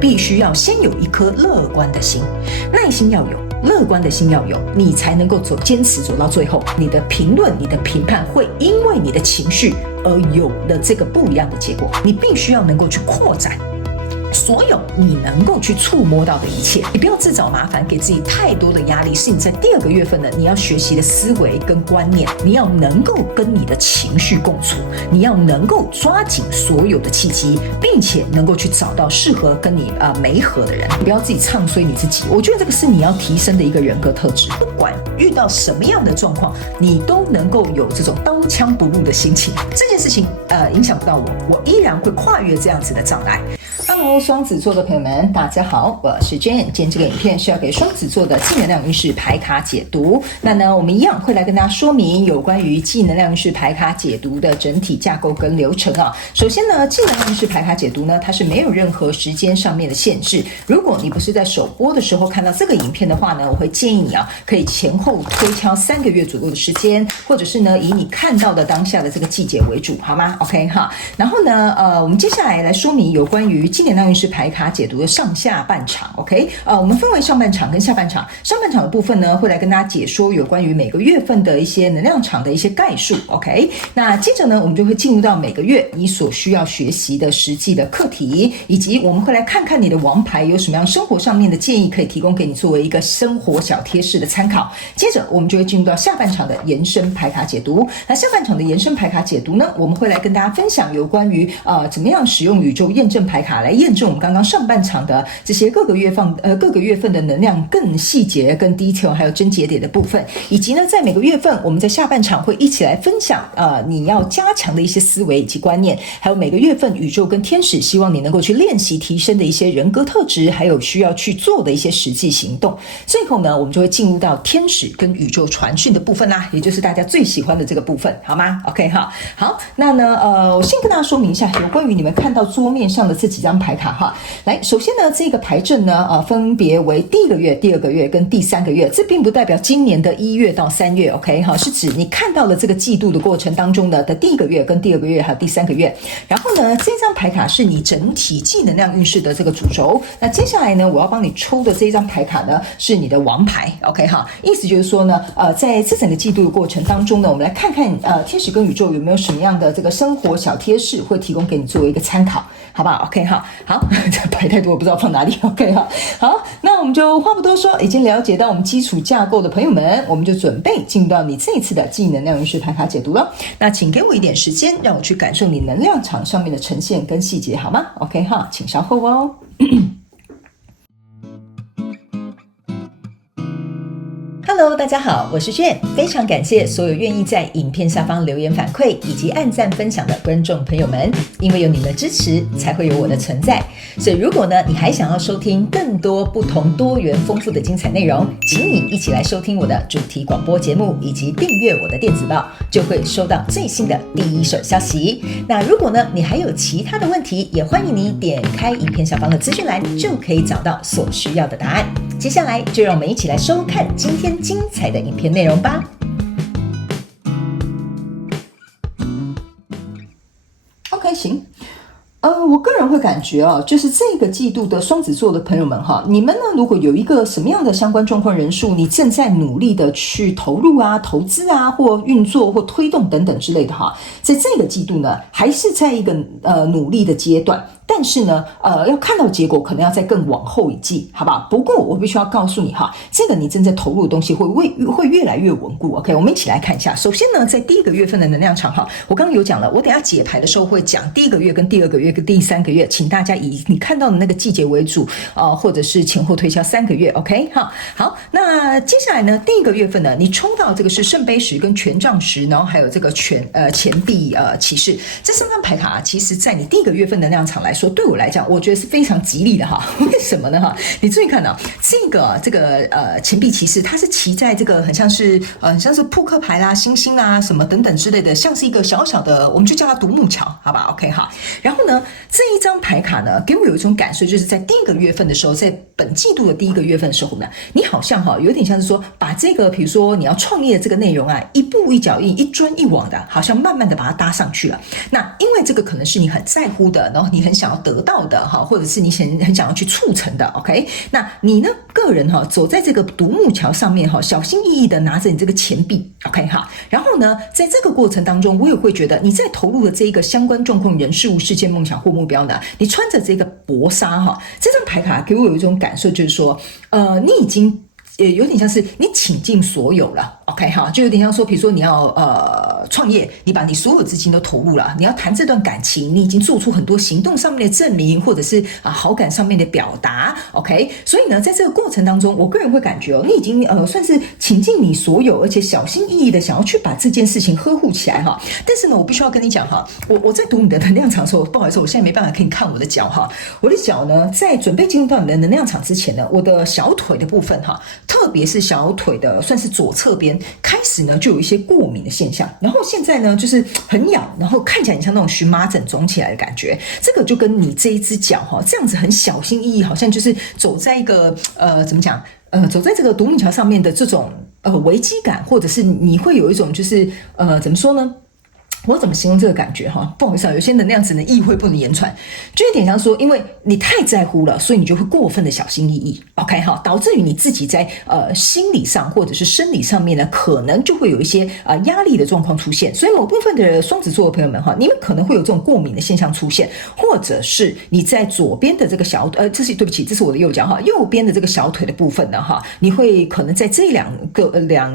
必须要先有一颗乐观的心，耐心要有，乐观的心要有，你才能够坚持走到最后。你的评论、你的评判会因为你的情绪而有了这个不一样的结果。你必须要能够去扩展所有你能够去触摸到的一切，你不要自找麻烦，给自己太多的压力。是你在第2个月份呢，你要学习的思维跟观念，你要能够跟你的情绪共处，你要能够抓紧所有的契机，并且能够去找到适合跟你媒合的人。不要自己唱衰你自己，我觉得这个是你要提升的一个人格特质。不管遇到什么样的状况，你都能够有这种刀枪不入的心情。这件事情影响不到我依然会跨越这样子的障碍。Hello， 双子座的朋友们，大家好，我是 Jane。今天这个影片是要给双子座的纪能量运势牌卡解读。那呢，我们一样会来跟大家说明有关于纪能量运势牌卡解读的整体架构跟流程啊。首先呢，纪能量运势牌卡解读呢，它是没有任何时间上面的限制。如果你不是在首播的时候看到这个影片的话呢，我会建议你可以前后推敲3个月左右的时间，或者是呢，以你看到的当下的这个季节为主，好吗 ？OK 哈。然后呢，我们接下来说明有关于纪能量运势牌卡解读的上下半场 ，OK？ 我们分为上半场跟下半场。上半场的部分呢，会来跟大家解说有关于每个月份的一些能量场的一些概述 ，OK？ 那接着呢，我们就会进入到每个月你所需要学习的实际的课题，以及我们会来看看你的王牌有什么样生活上面的建议可以提供给你作为一个生活小贴士的参考。接着我们就会进入到下半场的延伸牌卡解读。那下半场的延伸牌卡解读呢，我们会来跟大家分享有关于怎么样使用宇宙验证牌卡来验证我们刚刚上半场的这些各个月份的能量更细节、更 detail 还有症结点的部分，以及呢，在每个月份我们在下半场会一起来分享你要加强的一些思维以及观念，还有每个月份宇宙跟天使希望你能够去练习提升的一些人格特质，还有需要去做的一些实际行动。最后呢，我们就会进入到天使跟宇宙传讯的部分啦，也就是大家最喜欢的这个部分，好吗 ？OK 哈，好，那呢我先跟大家说明一下有关于你们看到桌面上的这几张牌卡哈。来，首先呢，这个牌阵呢分别为第1个月、第2个月跟第3个月，这并不代表今年的1月到3月 ，OK 哈，是指你看到了这个季度的过程当中的第1个月跟第2个月还有第3个月。然后呢，这张牌卡是你整体纪能量运势的这个主轴。那接下来呢，我要帮你抽的这张牌卡呢是你的王牌 ，OK 哈，意思就是说呢，在这整个季度的过程当中呢，我们来看看天使跟宇宙有没有什么样的这个生活小贴士会提供给你作为一个参考，好不好 ？OK 哈，好，这牌太多，我不知道放哪里 ，OK 哈，好，那我们就话不多说，已经了解到我们基础架构的朋友们，我们就准备进入到你这一次的纪能量运势牌卡解读了。那请给我一点时间，让我去感受你能量场上面的呈现跟细节，好吗 ？OK 哈，请稍后哦。Hello， 大家好，我是Jane，非常感谢所有愿意在影片下方留言反馈以及按赞分享的观众朋友们，因为有你们的支持，才会有我的存在。所以如果呢，你还想要收听更多不同多元丰富的精彩内容，请你一起来收听我的主题广播节目，以及订阅我的电子报，就会收到最新的第一手消息。那如果呢，你还有其他的问题，也欢迎你点开影片下方的资讯栏，就可以找到所需要的答案。接下来就让我们一起来收看今天精彩的影片内容吧。OK， 行。我个人会感觉就是这个季度的双子座的朋友们哈，你们呢如果有一个什么样的相关状况人数，你正在努力的去投入啊、投资啊，或运作或推动等等之类的哈，在这个季度呢，还是在一个努力的阶段。但是呢，要看到结果可能要再更往后一季，好不好？不过我必须要告诉你哈，这个你正在投入的东西会越来越稳固。OK， 我们一起来看一下。首先呢，在第1个月份的能量场哈，我刚刚有讲了，我等一下解牌的时候会讲第1个月跟第2个月跟第3个月，请大家以你看到的那个季节为主或者是前后推敲3个月。OK， 好，那接下来呢，第1个月份呢，你抽到这个是圣杯十跟权杖十，然后还有这个钱币骑士，这3张牌卡其实在你第1个月份能量场来说，对我来讲，我觉得是非常吉利的哈。为什么呢哈？你注意看这个钱币骑士，它是骑在这个很像是扑克牌啦、星星啦什么等等之类的，像是一个小小的，我们就叫它独木桥，好吧 ？OK 哈。然后呢，呢，这一张牌卡呢，给我有一种感受，就是在第一个月份的时候，在本季度的第一个月份的时候呢，你好像有点像是说，把这个比如说你要创业的这个内容啊，一步一脚印、一砖一网的，好像慢慢的把它搭上去了。那因为这个可能是你很在乎的，然后你很想要得到的或者是你很想要去促成的 ，OK？ 那你呢，个人走在这个独木桥上面小心翼翼的拿着你这个钱币 ，OK 然后呢，在这个过程当中，我也会觉得你在投入的这一个相关状况、人事物、事件、梦想或目标呢，你穿着这个薄纱这张牌卡给我有一种感受，就是说，你已经有点像是你倾尽所有了 ，OK 就有点像说，比如说你要创业，你把你所有资金都投入了，你要谈这段感情，你已经做出很多行动上面的证明，或者是好感上面的表达 ，OK， 所以呢，在这个过程当中，我个人会感觉你已经算是倾尽你所有，而且小心翼翼的想要去把这件事情呵护起来但是呢，我必须要跟你讲我在读你的能量场的时候，不好意思，我现在没办法给你看我的脚我的脚呢，在准备进入到你的能量场之前呢，我的小腿的部分特别是小腿的算是左侧边开始呢就有一些过敏的现象，然后现在呢就是很痒，然后看起来很像那种荨麻疹肿起来的感觉，这个就跟你这一只脚这样子很小心翼翼，好像就是走在一个怎么讲走在这个独木桥上面的这种危机感，或者是你会有一种就是怎么说呢？我怎么形容这个感觉不好意思有些能量只能意会不能言传，就有点像说，因为你太在乎了，所以你就会过分的小心翼翼 ，OK 导致于你自己在心理上或者是生理上面呢，可能就会有一些压力的状况出现。所以某部分的双子座的朋友们你们可能会有这种过敏的现象出现，或者是你在左边的这个对不起，这是我的右脚右边的这个小腿的部分呢你会可能在这两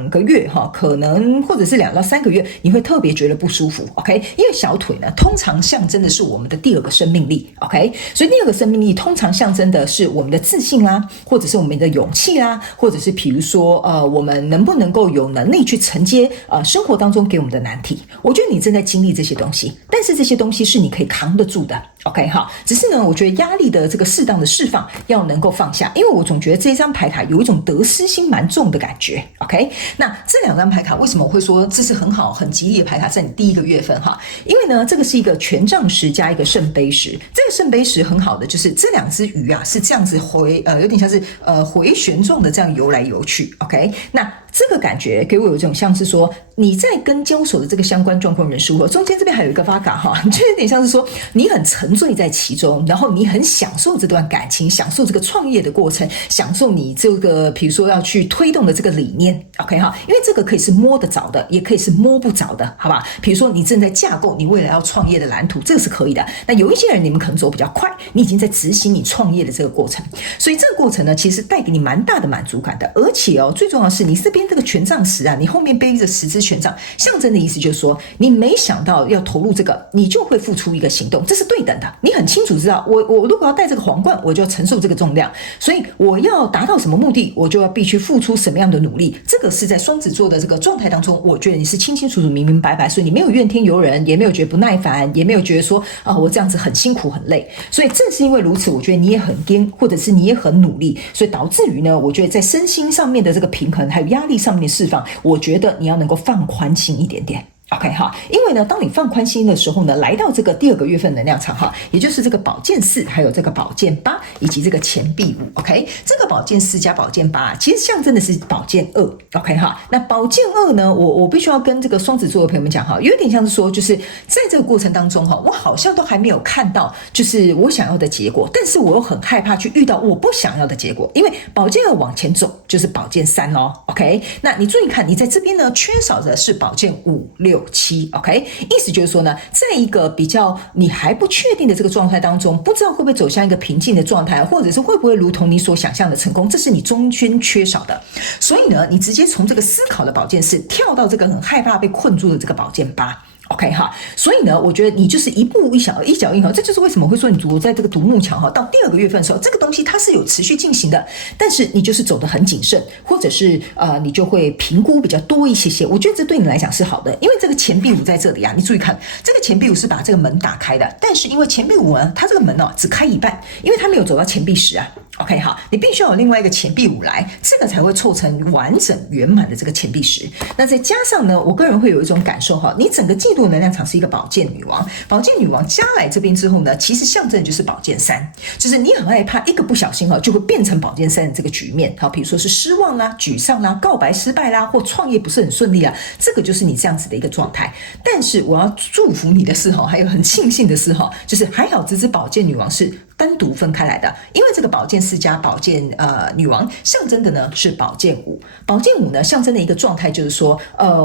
个月可能或者是2到3个月，你会特别觉得不舒服。OK， 因为小腿呢，通常象征的是我们的第二个生命力 ，OK， 所以第二个生命力通常象征的是我们的自信啦，或者是我们的勇气啦，或者是比如说我们能不能够有能力去承接生活当中给我们的难题。我觉得你正在经历这些东西，但是这些东西是你可以扛得住的 ，OK 只是呢，我觉得压力的这个适当的释放要能够放下，因为我总觉得这张牌卡有一种得失心蛮重的感觉 ，OK， 那这2张牌卡为什么我会说这是很好很吉利的牌卡，在你第一个月份因为呢，这个是一个权杖十加一个圣杯十，这个圣杯十很好的就是这2只鱼是这样子有点像是回旋状的这样游来游去 ，OK， 那这个感觉给我有一种像是说你在跟交手的这个相关状况人事物中间这边还有一个发卡就有点像是说你很沉醉在其中，然后你很享受这段感情，享受这个创业的过程，享受你这个比如说要去推动的这个理念 ，OK 因为这个可以是摸得着的，也可以是摸不着的，好吧？比如说你正在架构你未来要创业的蓝图，这个是可以的。那有一些人你们可能走比较快，你已经在执行你创业的这个过程，所以这个过程呢，其实带给你蛮大的满足感的。而且最重要的是你这边这个权杖十你后面背着10支权杖，象征的意思就是说，你没想到要投入这个，你就会付出一个行动，这是对等的。你很清楚知道，我如果要带这个皇冠，我就要承受这个重量，所以我要达到什么目的，我就要必须付出什么样的努力。这个是在双子座的这个状态当中，我觉得你是清清楚楚、明明白白，所以你没有怨天尤人，也没有觉得不耐烦，也没有觉得说我这样子很辛苦很累。所以正是因为如此，我觉得你也很硬，或者是你也很努力，所以导致于呢，我觉得在身心上面的这个平衡，还有压力上面的释放，我觉得你要能够放宽心一点点。OK 因为呢，当你放宽心的时候呢，来到这个第2个月份能量场也就是这个宝剑4，还有这个宝剑8，以及这个钱币5 ，OK， 这个宝剑4加宝剑8，其实象征的是宝剑2 ，OK 那宝剑2呢，我必须要跟这个双子座的朋友们讲有点像是说，就是在这个过程当中我好像都还没有看到就是我想要的结果，但是我又很害怕去遇到我不想要的结果，因为宝剑2往前走就是宝剑3咯 ，OK， 那你注意看，你在这边呢缺少的是宝剑5、6、7 ，OK， 意思就是说呢，在一个比较你还不确定的这个状态当中，不知道会不会走向一个平静的状态，或者是会不会如同你所想象的成功，这是你中间缺少的。所以呢，你直接从这个思考的宝剑4跳到这个很害怕被困住的这个宝剑8。OK 所以呢，我觉得你就是一步一脚印这就是为什么会说你如果在这个独木桥到第2个月份的时候，这个东西它是有持续进行的，但是你就是走得很谨慎，或者是你就会评估比较多一些。我觉得这对你来讲是好的，因为这个钱币5在这里你注意看，这个钱币5是把这个门打开的，但是因为钱币5它这个门只开一半，因为它没有走到钱币10 OK， 好，你必须要有另外一个钱币五来，这个才会凑成完整圆满的这个钱币10。那再加上呢，我个人会有一种感受哈，你整个季度能量场是一个宝剑女王，宝剑女王加来这边之后呢，其实象征的就是宝剑3，就是你很害怕一个不小心哈，就会变成宝剑3的这个局面。好，比如说是失望啦、沮丧啦、告白失败啦，或创业不是很顺利啊，这个就是你这样子的一个状态。但是我要祝福你的是哈，还有很庆幸的是哈，就是还好这只宝剑女王是单独分开来的，因为这个宝剑4加宝剑女王象征的呢是宝剑5，宝剑5呢象征的一个状态就是说，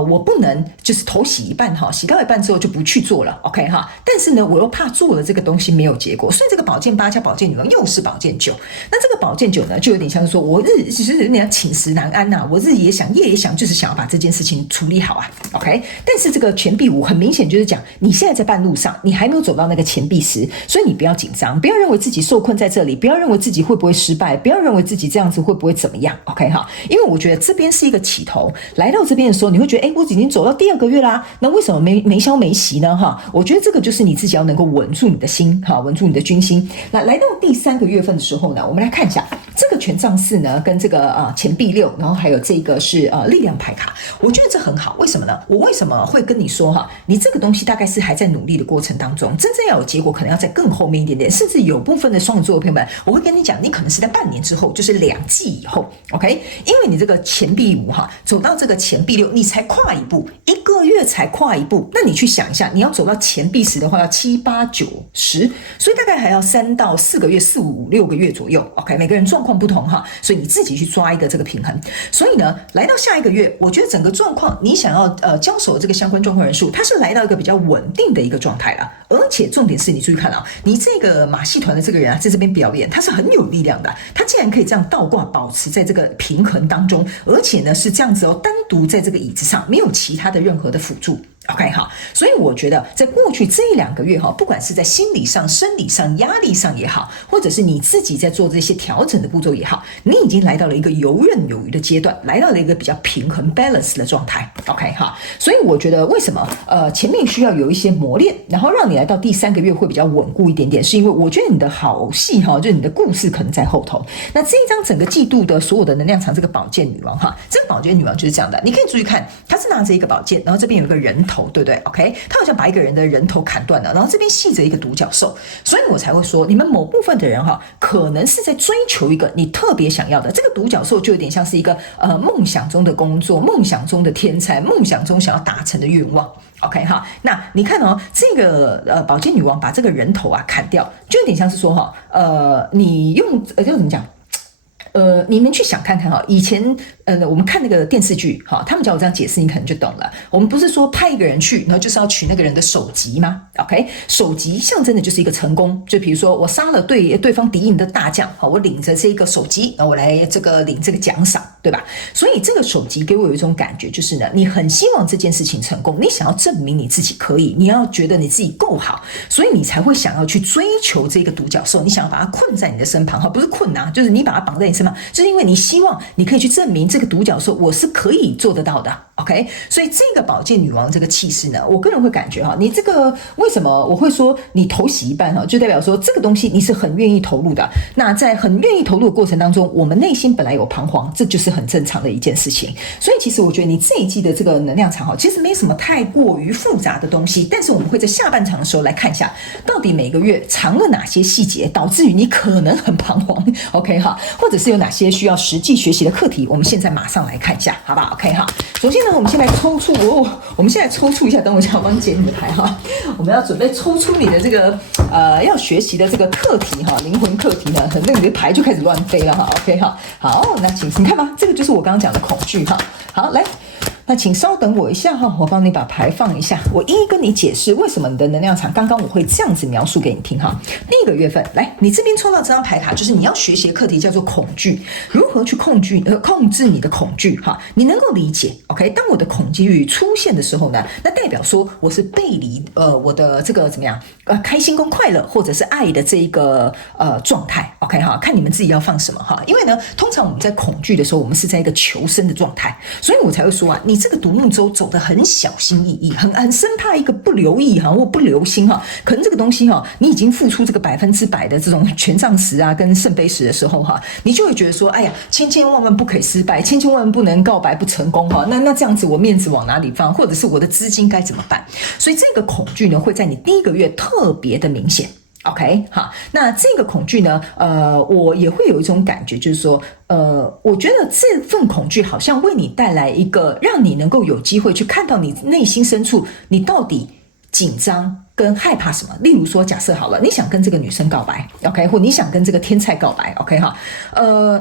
我不能就是头洗一半哈，洗到一半之后就不去做了 ，OK 哈，但是呢我又怕做了这个东西没有结果，所以这个宝剑8加宝剑女王又是宝剑9，那这个宝剑9呢就有点像是说我就是有点寝食难安呐，我日也想夜也想，就是想要把这件事情处理好啊 ，OK， 但是这个钱币5很明显就是讲你现在在半路上，你还没有走到那个钱币10，所以你不要紧张，不要认为自己受困在这里，不要认为自己会不会失败，不要认为自己这样子会不会怎么样 ，OK 哈？因为我觉得这边是一个起头，来到这边的时候，你会觉得，我已经走到第2个月啦，那为什么没消没息呢？哈，我觉得这个就是你自己要能够稳住你的心，哈，稳住你的军心。那来到第3个月份的时候呢，我们来看一下这个权杖4呢，跟这个钱币6，然后还有这个是力量牌卡，我觉得这很好。为什么呢？我为什么会跟你说哈？你这个东西大概是还在努力的过程当中，真正要有结果，可能要在更后面一点点，甚至有部分的双子座的朋友们，我会跟你讲，你可能是在半年之后，就是2季以后 ，OK？ 因为你这个钱币5哈，走到这个钱币6，你才跨一步，1个月才跨一步，那你去想一下，你要走到钱币10的话，要7、8、9、10，所以大概还要3到4个月、4、5、6个月左右 ，OK？ 每个人状况不同哈，所以你自己去抓一个这个平衡。所以呢，来到下一个月，我觉得整个状况，你想要交手的这个相关状况人数，它是来到一个比较稳定的一个状态了，而且重点是你注意看啊，你这个马戏团的这个人啊，在这边表演，他是很有力量的，他竟然可以这样倒挂保持在这个平衡当中，而且呢是这样子哦，单独在这个椅子上，没有其他的任何的辅助。OK 好，所以我觉得在过去这1-2个月哈，不管是在心理上、生理上、压力上也好，或者是你自己在做这些调整的步骤也好，你已经来到了一个游刃有余的阶段，来到了一个比较平衡 balance 的状态。OK 哈，所以我觉得为什么前面需要有一些磨练，然后让你来到第3个月会比较稳固一点点，是因为我觉得你的好戏哈，就是你的故事可能在后头。那这一张整个季度的所有的能量场，这个宝剑女王哈，这个宝剑女王就是这样的，你可以注意看，她是拿着一个宝剑，然后这边有一个人头，对不对 ？OK， 他好像把一个人的人头砍断了，然后这边系着一个独角兽，所以我才会说，你们某部分的人哈，可能是在追求一个你特别想要的这个独角兽，就有点像是一个梦想中的工作，梦想中的天才，梦想中想要达成的愿望。OK 哈，那你看哦，这个宝剑女王把这个人头啊砍掉，就有点像是说哈，你用就怎么讲？你们去想看看哈，以前我们看那个电视剧哈，他们叫我这样解释，你可能就懂了。我们不是说派一个人去，然后就是要取那个人的首级吗 ？OK， 首级象征的就是一个成功。就比如说我杀了对方敌营的大将，好，我领着这个首级，然后我来这个领这个奖赏，对吧？所以这个首级给我有一种感觉，就是呢，你很希望这件事情成功，你想要证明你自己可以，你要觉得你自己够好，所以你才会想要去追求这个独角兽，你想要把它困在你的身旁，哈，不是困啊，就是你把它绑在你身旁，就是因为你希望你可以去证明这个独角兽我是可以做得到的 ，OK？ 所以这个宝剑女王这个气势呢，我个人会感觉哈，你这个为什么我会说你头洗一半哈，就代表说这个东西你是很愿意投入的。那在很愿意投入的过程当中，我们内心本来有彷徨，这就是很正常的一件事情。所以其实我觉得你这一季的这个能量场哈，其实没什么太过于复杂的东西，但是我们会在下半场的时候来看一下，到底每个月藏了哪些细节，导致于你可能很彷徨 ，OK 哈，或者是有哪些需要实际学习的课题，我们现在马上来看一下，好不好 ？OK 哈。首先呢，我们先来抽出我们现在抽出一下，等我一下，我帮你解你的牌哈。我们要准备抽出你的这个要学习的这个课题哈，灵魂课题呢，那你的牌就开始乱飞了哈。OK 哈，好，那请你看吧，这个就是我刚刚讲的恐惧哈。好，来。那请稍等我一下哈，我帮你把牌放一下，我一一跟你解释为什么你的能量场刚刚我会这样子描述给你听哈。第一个月份，来，你这边抽到这张牌卡，就是你要学习的课题叫做恐惧，如何去控制你的恐惧哈？你能够理解 ，OK？ 当我的恐惧出现的时候呢，那代表说我是背离我的这个怎么样开心跟快乐或者是爱的这一个状态 ，OK 哈？看你们自己要放什么哈，因为呢，通常我们在恐惧的时候，我们是在一个求生的状态，所以我才会说啊，你这个独木舟走得很小心翼翼，很生怕一个不留意或不留心可能这个东西你已经付出这个100%的这种权杖十跟圣杯十的时候你就会觉得说，哎呀，千千万万不可以失败，千千万万不能告白不成功那这样子我面子往哪里放，或者是我的资金该怎么办？所以这个恐惧呢，会在你第一个月特别的明显。OK， 好，那这个恐惧呢，我也会有一种感觉，就是说，我觉得这份恐惧好像为你带来一个，让你能够有机会去看到你内心深处，你到底紧张跟害怕什么。例如说，假设好了，你想跟这个女生告白 ，OK， 或你想跟这个天才告白 ，OK 哈，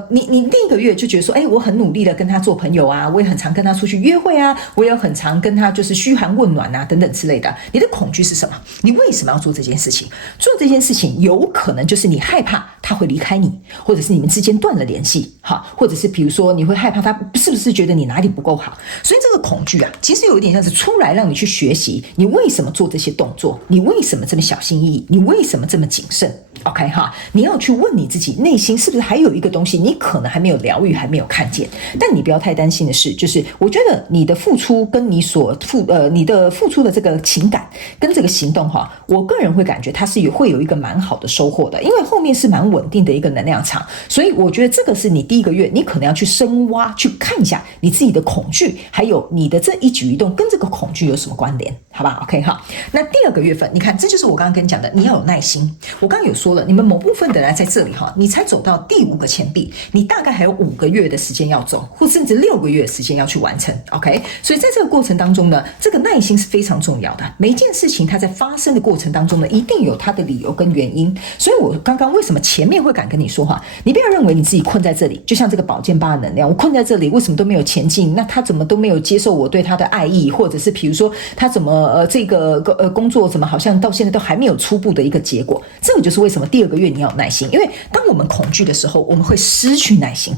你第一个月就觉得说，我很努力的跟他做朋友我也很常跟他出去约会我也很常跟他就是嘘寒问暖等等之类的。你的恐惧是什么？你为什么要做这件事情？做这件事情有可能就是你害怕他会离开你，或者是你们之间断了联系，或者是比如说你会害怕他是不是觉得你哪里不够好。所以这个恐惧其实有一点像是出来让你去学习，你为什么做这些动作，你为什么这么小心翼翼，你为什么这么谨慎。OK 你要去问你自己内心是不是还有一个东西你可能还没有疗愈，还没有看见。但你不要太担心的是，就是我觉得你的付出跟你的付出的这个情感跟这个行动我个人会感觉它是会有一个蛮好的收获的，因为后面是蛮稳定的一个能量场。所以我觉得这个是你第一个月你可能要去深挖，去看一下你自己的恐惧，还有你的这一举一动跟这个恐惧有什么关联，好吧 ？OK 那第二个月份，你看，这就是我刚刚跟你讲的，你要有耐心。我刚刚有说了，你们某部分的人在这里你才走到第5个钱币，你大概还有5个月的时间要走，或甚至6个月的时间要去完成。OK， 所以在这个过程当中呢，这个耐心是非常重要的。每一件事情它在发生的过程当中呢，一定有它的理由跟原因。所以我刚刚为什么前面会敢跟你说话，你不要认为你自己困在这里，就像这个宝剑八的能量，我困在这里，为什么都没有前进？那他怎么都没有接受我对他的爱意，或者是比如说他怎么这个工作怎么好像到现在都还没有初步的一个结果。这个就是为什么第2个月你要有耐心，因为当我们恐惧的时候，我们会失去耐心。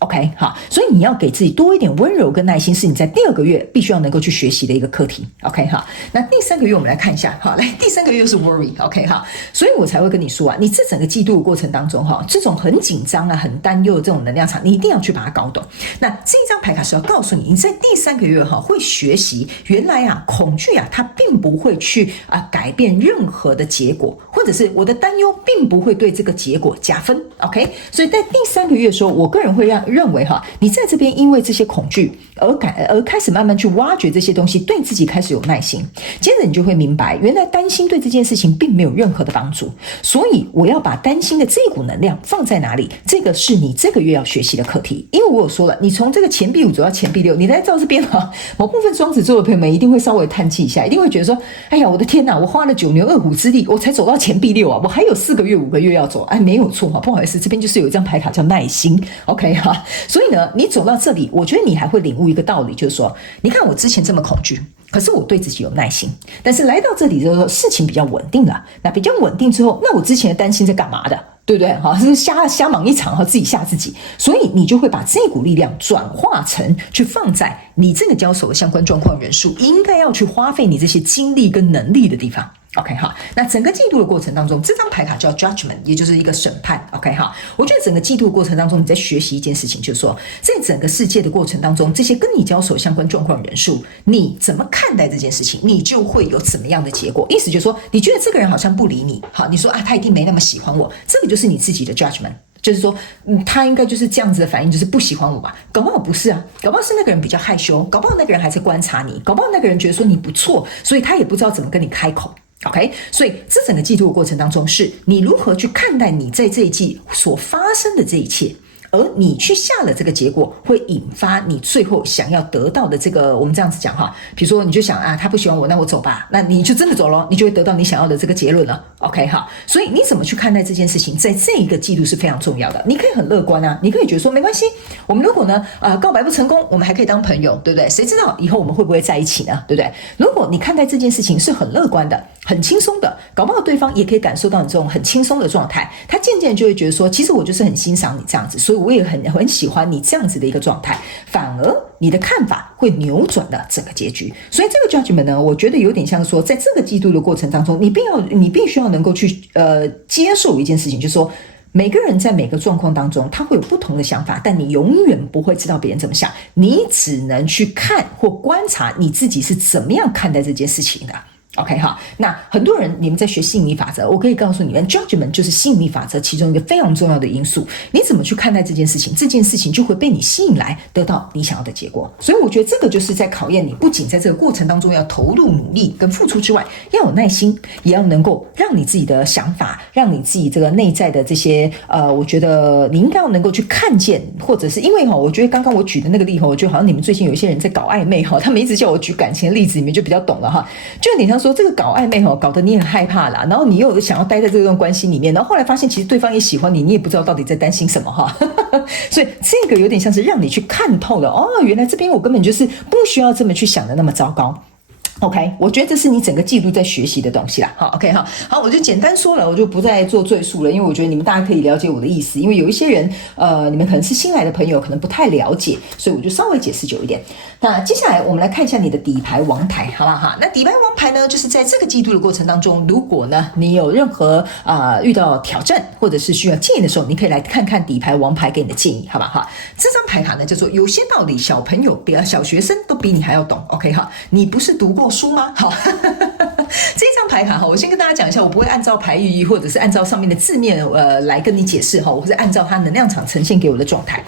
OK， 好，所以你要给自己多一点温柔跟耐心，是你在第2个月必须要能够去学习的一个课题。OK， 好，那第3个月我们来看一下，好，来第3个月是 worry，OK， 好，所以我才会跟你说你这整个季度的过程当中这种很紧张很担忧的这种能量场，你一定要去把它搞懂。那这一张牌卡是要告诉你，你在第3个月会学习，原来恐惧它并不会去改变任何的结果，或者是我的担忧并不会对这个结果加分。OK， 所以在第3个月的时候，我个人会认为你在这边因为这些恐惧而开始慢慢去挖掘这些东西，对自己开始有耐心。接着你就会明白，原来担心对这件事情并没有任何的帮助，所以我要把担心的这股能量放在哪里，这个是你这个月要学习的课题。因为我有说了，你从这个钱币5走到钱币6，你来到这边某部分双子座的朋友们一定会稍微叹气一下，一定会觉得说，哎呀，我的天哪，我花了9牛2虎之力，我才走到钱币6我还有4个月5个月要走。没有错不好意思，这边就是有一张牌卡叫耐心。 OK 所以呢，你走到这里，我觉得你还会领悟一个道理，就是说，你看我之前这么恐惧，可是我对自己有耐心，但是来到这里的时候，事情比较稳定了。那比较稳定之后，那我之前的担心在干嘛的？对不对？是瞎忙一场，自己吓自己。所以你就会把这股力量转化成去放在你这个交手的相关状况人数应该要去花费你这些精力跟能力的地方。OK 那整个季度的过程当中，这张牌卡叫 Judgment， 也就是一个审判。OK 我觉得整个季度的过程当中，你在学习一件事情，就是说，在整个世界的过程当中，这些跟你交手相关状况人数，你怎么看待这件事情，你就会有怎么样的结果。意思就是说，你觉得这个人好像不理你，你说他一定没那么喜欢我，这个就是你自己的 Judgment。就是说，他应该就是这样子的反应，就是不喜欢我吧？搞不好不是搞不好是那个人比较害羞，搞不好那个人还在观察你，搞不好那个人觉得说你不错，所以他也不知道怎么跟你开口。OK， 所以这整个季度的过程当中，是你如何去看待你在这一季所发生的这一切，而你去下了这个结果，会引发你最后想要得到的这个，我们这样子讲比如说你就想他不喜欢我，那我走吧，那你就真的走了，你就会得到你想要的这个结论了。OK 所以你怎么去看待这件事情，在这一个季度是非常重要的。你可以很乐观你可以觉得说没关系，我们如果呢告白不成功，我们还可以当朋友，对不对？谁知道以后我们会不会在一起呢？对不对？如果你看待这件事情是很乐观的，很轻松的，搞不好对方也可以感受到你这种很轻松的状态，他渐渐就会觉得说，其实我就是很欣赏你这样子，所以我也很喜欢你这样子的一个状态，反而你的看法会扭转了整个结局。所以这个 judgment 呢，我觉得有点像说，在这个季度的过程当中，你必须要能够去接受一件事情，就是说，每个人在每个状况当中，他会有不同的想法，但你永远不会知道别人怎么想，你只能去看或观察你自己是怎么样看待这件事情的。OK 哈，那很多人你们在学吸引力法则，我可以告诉你们 ，judgment 就是吸引力法则其中一个非常重要的因素。你怎么去看待这件事情，这件事情就会被你吸引来，得到你想要的结果。所以我觉得这个就是在考验你，不仅在这个过程当中要投入努力跟付出之外，要有耐心，也要能够让你自己的想法，让你自己这个内在的这些我觉得你应该要能够去看见，或者是因为我觉得刚刚我举的那个例我觉得好像你们最近有一些人在搞暧昧他们一直叫我举感情的例子，你们就比较懂了就有点像说这个搞暧昧搞得你很害怕啦，然后你又想要待在这段关系里面，然后后来发现其实对方也喜欢你，你也不知道到底在担心什么所以这个有点像是让你去看透了原来这边我根本就是不需要这么去想的那么糟糕。OK， 我觉得这是你整个季度在学习的东西啦。好 ，OK 哈，好，我就简单说了，我就不再做赘述了，因为我觉得你们大家可以了解我的意思。因为有一些人，你们可能是新来的朋友，可能不太了解，所以我就稍微解释久一点。那接下来我们来看一下你的底牌王牌，好不好哈？那底牌王牌呢，就是在这个季度的过程当中，如果呢你有任何遇到挑战或者是需要建议的时候，你可以来看看底牌王牌给你的建议，好不好哈？这张牌卡呢叫做有些道理小朋友小学生都比你还要懂 ，OK 哈？你不是读过书吗？好，这张牌卡我先跟大家讲一下，我不会按照牌意或者是按照上面的字面来跟你解释我是按照它能量场呈现给我的状态。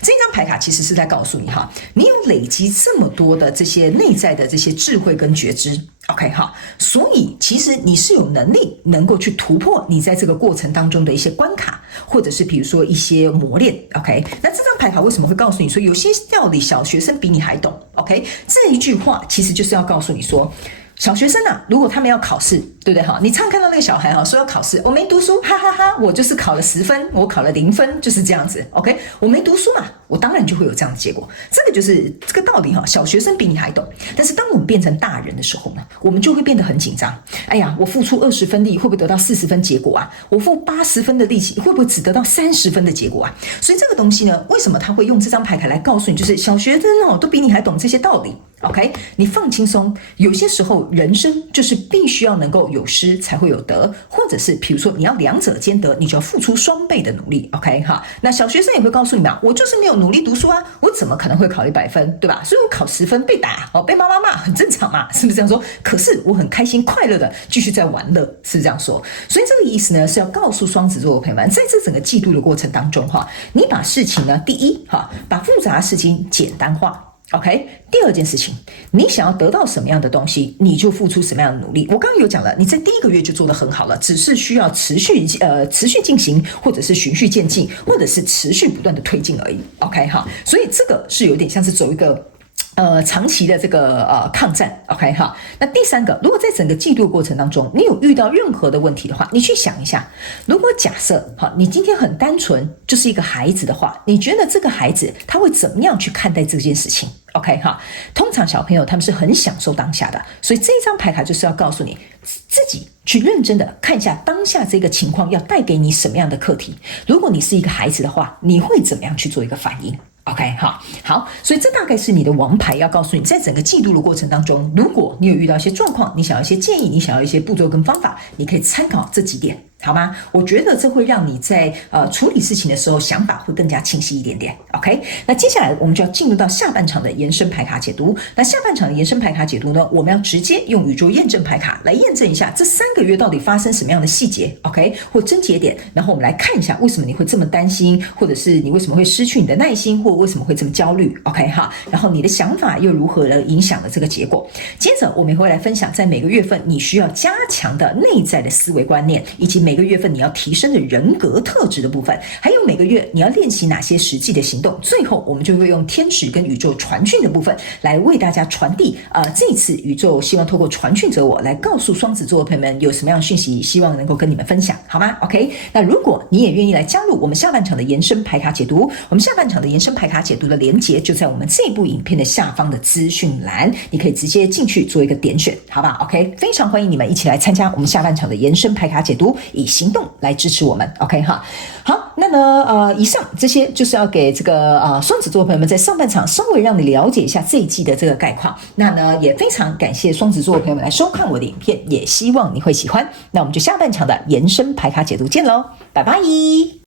这张牌卡其实是在告诉你你有累积这么多的这些内在的这些智慧跟觉知。OK 好，所以其实你是有能力能够去突破你在这个过程当中的一些关卡，或者是比如说一些磨练。OK， 那这张牌卡为什么会告诉你说有些道理小学生比你还懂 ？OK， 这一句话其实就是要告诉你说，小学生如果他们要考试，对不对你常看到那个小孩说要考试，我没读书，哈哈哈，我就是考了10分，我考了0分，就是这样子。OK， 我没读书嘛，我当然就会有这样的结果。这个就是这个道理小学生比你还懂。但是当我们变成大人的时候呢，我们就会变得很紧张。哎呀，我付出20分力会不会得到40分结果啊？我付80分的力气会不会只得到30分的结果啊？所以这个东西呢，为什么他会用这张牌卡来告诉你，就是小学生都比你还懂这些道理。OK， 你放轻松，有些时候人生就是必须要能够有失才会有得，或者是比如说你要两者兼得，你就要付出双倍的努力。OK 哈，那小学生也会告诉你们，我就是没有努力读书啊，我怎么可能会考100分，对吧？所以我考10分被打被妈妈骂很正常嘛，是不是这样说？可是我很开心快乐的继续在玩乐，是不是这样说？所以这个意思呢是要告诉双子座的朋友们，在这整个季度的过程当中你把事情呢，第一把复杂的事情简单化。OK， 第二件事情，你想要得到什么样的东西，你就付出什么样的努力。我刚刚有讲了，你在第1个月就做得很好了，只是需要持续进行，或者是循序渐进，或者是持续不断的推进而已。OK 哈，所以这个是有点像是走一个长期的这个抗战。 OK 哈，那第3个，如果在整个季度过程当中你有遇到任何的问题的话，你去想一下，如果假设你今天很单纯就是一个孩子的话，你觉得这个孩子他会怎么样去看待这件事情？OK 哈，通常小朋友他们是很享受当下的，所以这一张牌卡就是要告诉你自己去认真的看一下当下这个情况要带给你什么样的课题。如果你是一个孩子的话，你会怎么样去做一个反应？OK， 好，所以这大概是你的王牌，要告诉你，在整个季度的过程当中，如果你有遇到一些状况，你想要一些建议，你想要一些步骤跟方法，你可以参考这几点，好吗？我觉得这会让你在处理事情的时候想法会更加清晰一点点。OK， 那接下来我们就要进入到下半场的延伸牌卡解读。那下半场的延伸牌卡解读呢，我们要直接用宇宙验证牌卡来验证一下这3个月到底发生什么样的细节 ，OK， 或症结点，然后我们来看一下为什么你会这么担心，或者是你为什么会失去你的耐心，或为什么会这么焦虑 ，OK 哈，然后你的想法又如何影响了这个结果。接着我们会来分享在每个月份你需要加强的内在的思维观念，以及每个月份你要提升的人格特质的部分，还有每个月你要练习哪些实际的行动。最后我们就会用天使跟宇宙传讯的部分来为大家传递这一次宇宙希望透过传讯者我来告诉双子座的朋友们有什么样的讯息，希望能够跟你们分享，好吗？ OK， 那如果你也愿意来加入我们下半场的延伸牌卡解读，我们下半场的延伸牌卡解读的连结就在我们这部影片的下方的资讯栏，你可以直接进去做一个点选，好不好？ OK， 非常欢迎你们一起来参加我们下半场的延伸牌卡解读，以行动来支持我们。 OK 哈，好，那呢以上这些就是要给这个双子座朋友们在上半场稍微让你了解一下这一季的这个概况。那呢也非常感谢双子座朋友们来收看我的影片，也希望你会喜欢。那我们就下半场的延伸牌卡解读见喽，拜拜。